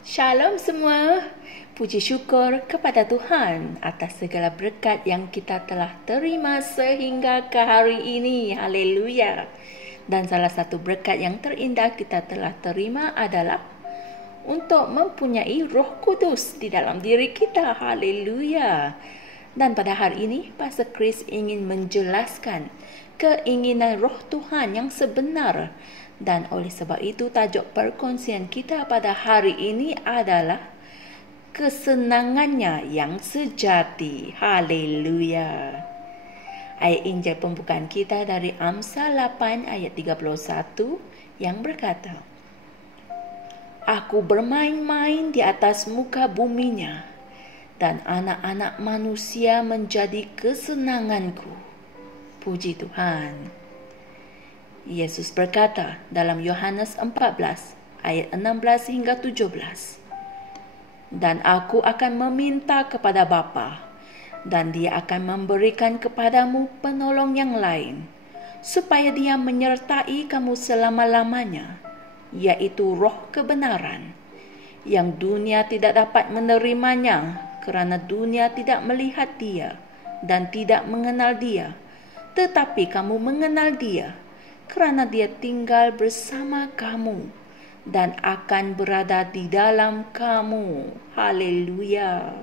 Shalom semua. Puji syukur kepada Tuhan atas segala berkat yang kita telah terima sehingga ke hari ini. Haleluya. Dan salah satu berkat yang terindah kita telah terima adalah untuk mempunyai Roh Kudus di dalam diri kita. Haleluya. Dan pada hari ini, Pastor Chris ingin menjelaskan keinginan Roh Tuhan yang sebenar. Dan oleh sebab itu, tajuk perkongsian kita pada hari ini adalah kesenangannya yang sejati. Haleluya. Ayat Injil pembukaan kita dari Amsal 8 ayat 31 yang berkata, Aku bermain-main di atas muka buminya, dan anak-anak manusia menjadi kesenanganku. Puji Tuhan. Yesus berkata dalam Yohanes 14 ayat 16 hingga 17, Dan aku akan meminta kepada Bapa, dan Dia akan memberikan kepadamu penolong yang lain, supaya Dia menyertai kamu selama-lamanya, yaitu Roh kebenaran, yang dunia tidak dapat menerimanya, kerana dunia tidak melihat Dia dan tidak mengenal Dia, tetapi kamu mengenal Dia, kerana Dia tinggal bersama kamu dan akan berada di dalam kamu. Haleluya.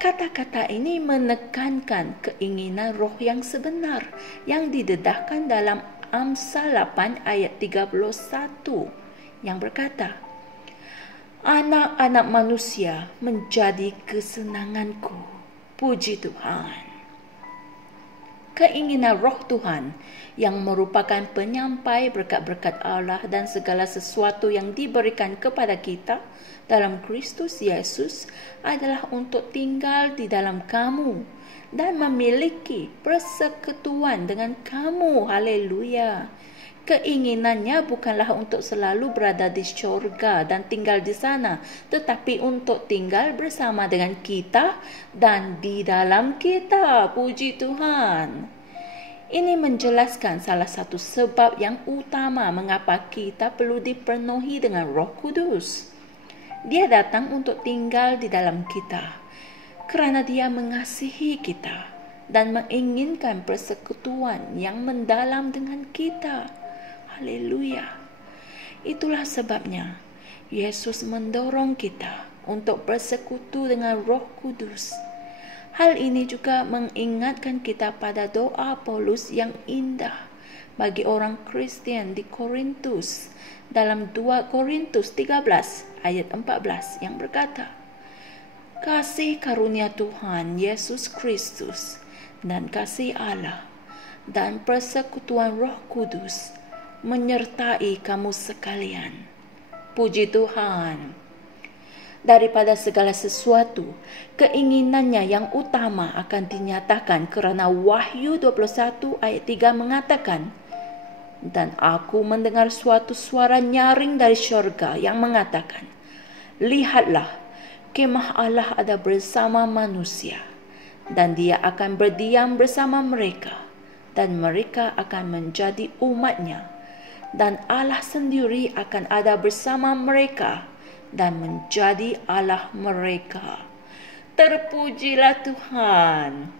Kata-kata ini menekankan keinginan roh yang sebenar yang didedahkan dalam Amsal 8 ayat 31 yang berkata, Anak-anak manusia menjadi kesenanganku. Puji Tuhan. Keinginan Roh Tuhan yang merupakan penyampai berkat-berkat Allah dan segala sesuatu yang diberikan kepada kita dalam Kristus Yesus adalah untuk tinggal di dalam kamu dan memiliki persekutuan dengan kamu. Haleluya. Keinginannya bukanlah untuk selalu berada di syurga dan tinggal di sana, tetapi untuk tinggal bersama dengan kita dan di dalam kita. Puji Tuhan. Ini menjelaskan salah satu sebab yang utama mengapa kita perlu dipenuhi dengan Roh Kudus. Dia datang untuk tinggal di dalam kita, kerana Dia mengasihi kita dan menginginkan persekutuan yang mendalam dengan kita. Haleluya. Itulah sebabnya Yesus mendorong kita untuk bersekutu dengan Roh Kudus. Hal ini juga mengingatkan kita pada doa Paulus yang indah bagi orang Kristen di Korintus dalam 2 Korintus 13 ayat 14 yang berkata, Kasih karunia Tuhan Yesus Kristus dan kasih Allah dan persekutuan Roh Kudus menyertai kamu sekalian. Puji Tuhan. Daripada segala sesuatu, keinginannya yang utama akan dinyatakan kerana Wahyu 21 ayat 3 mengatakan, Dan aku mendengar suatu suara nyaring dari syurga yang mengatakan, Lihatlah, kemah Allah ada bersama manusia, dan Dia akan berdiam bersama mereka, dan mereka akan menjadi umatnya, dan Allah sendiri akan ada bersama mereka dan menjadi Allah mereka. Terpujilah Tuhan.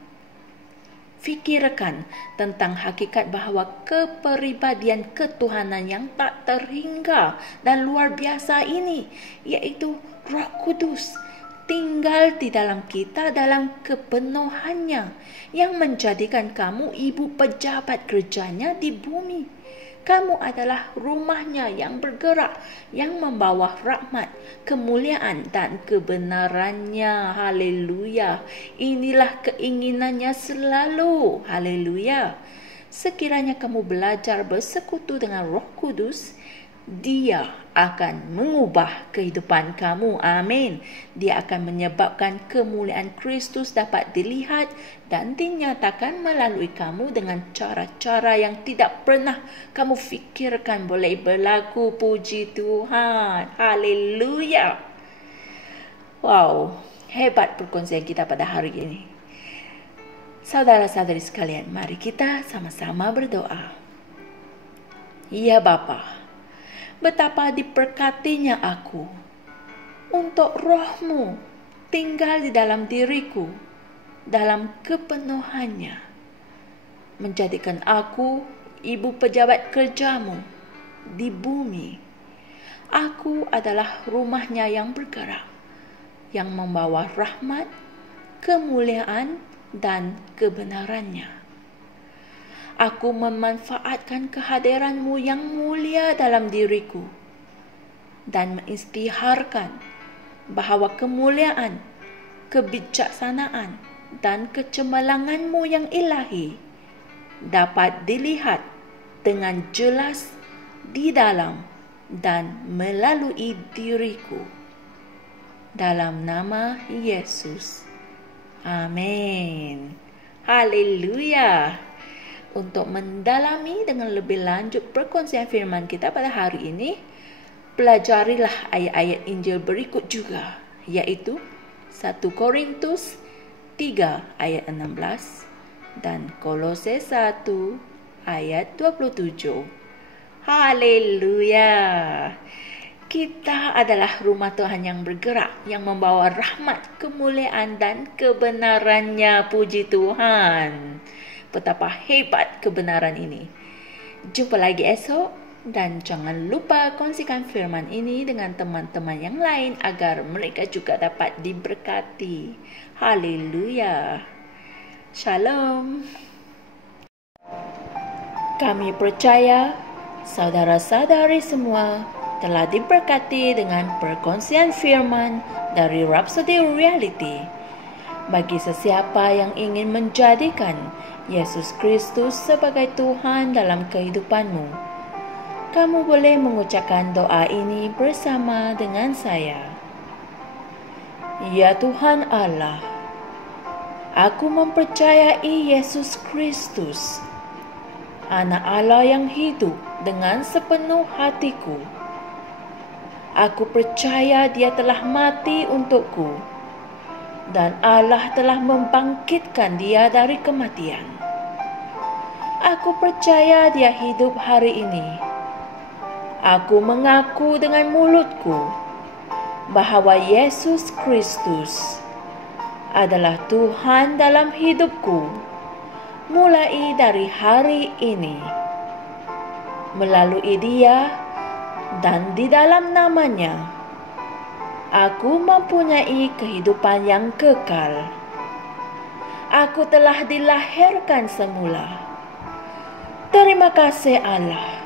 Fikirkan tentang hakikat bahawa kepribadian ketuhanan yang tak terhingga dan luar biasa ini, iaitu Roh Kudus, tinggal di dalam kita dalam kepenuhannya, yang menjadikan kamu ibu pejabat kerjanya di bumi. Kamu adalah rumahnya yang bergerak, yang membawa rahmat, kemuliaan dan kebenarannya. Haleluya. Inilah keinginannya selalu. Haleluya. Sekiranya kamu belajar bersekutu dengan Roh Kudus, Dia akan mengubah kehidupan kamu. Amin. Dia akan menyebabkan kemuliaan Kristus dapat dilihat dan dinyatakan melalui kamu dengan cara-cara yang tidak pernah kamu fikirkan boleh berlaku. Puji Tuhan. Haleluya. Wow, hebat perkongsian kita pada hari ini. Saudara-saudari sekalian, mari kita sama-sama berdoa. Ya Bapa, betapa diberkatinya aku untuk roh-Mu tinggal di dalam diriku, dalam kepenuhannya, menjadikan aku ibu pejabat kerja-Mu di bumi. Aku adalah rumahnya yang bergerak, yang membawa rahmat, kemuliaan, dan kebenarannya. Aku memanfaatkan kehadiran-Mu yang mulia dalam diriku dan mengisytiharkan bahawa kemuliaan, kebijaksanaan, dan kecemerlangan-Mu yang ilahi dapat dilihat dengan jelas di dalam dan melalui diriku. Dalam nama Yesus. Amin. Haleluya. Untuk mendalami dengan lebih lanjut perkongsian firman kita pada hari ini, pelajarilah ayat-ayat Injil berikut juga, yaitu 1 Korintus 3 ayat 16 dan Kolose 1 ayat 27. Haleluya. Kita adalah rumah Tuhan yang bergerak, yang membawa rahmat, kemuliaan, dan kebenarannya. Puji Tuhan. Betapa hebat kebenaran ini. Jumpa lagi esok dan jangan lupa kongsikan firman ini dengan teman-teman yang lain agar mereka juga dapat diberkati. Haleluya. Shalom. Kami percaya saudara-saudari semua telah diberkati dengan perkongsian firman dari Rhapsody Reality. Bagi sesiapa yang ingin menjadikan Yesus Kristus sebagai Tuhan dalam kehidupanmu, kamu boleh mengucapkan doa ini bersama dengan saya. Ya Tuhan Allah, aku mempercayai Yesus Kristus, Anak Allah yang hidup dengan sepenuh hatiku. Aku percaya Dia telah mati untukku dan Allah telah membangkitkan Dia dari kematian. Aku percaya Dia hidup hari ini. Aku mengaku dengan mulutku bahawa Yesus Kristus adalah Tuhan dalam hidupku mulai dari hari ini. Melalui Dia dan di dalam nama-Nya, aku mempunyai kehidupan yang kekal. Aku telah dilahirkan semula. Terima kasih Allah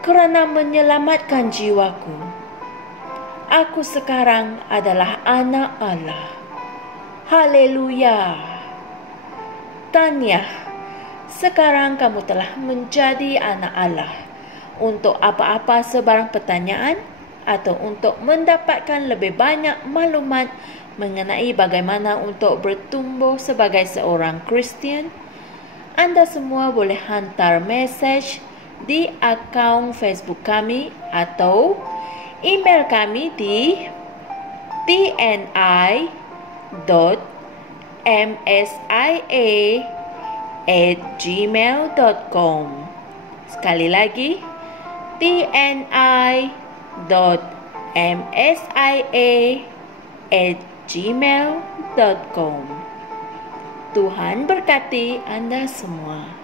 kerana menyelamatkan jiwaku. Aku sekarang adalah anak Allah. Haleluya. Tahniah, sekarang kamu telah menjadi anak Allah. Untuk apa-apa sebarang pertanyaan atau untuk mendapatkan lebih banyak maklumat mengenai bagaimana untuk bertumbuh sebagai seorang Kristian, Anda semua boleh hantar mesej di akaun Facebook kami atau email kami di tni.msia@gmail.com. Sekali lagi, tni.msia@gmail.com. Tuhan berkati Anda semua.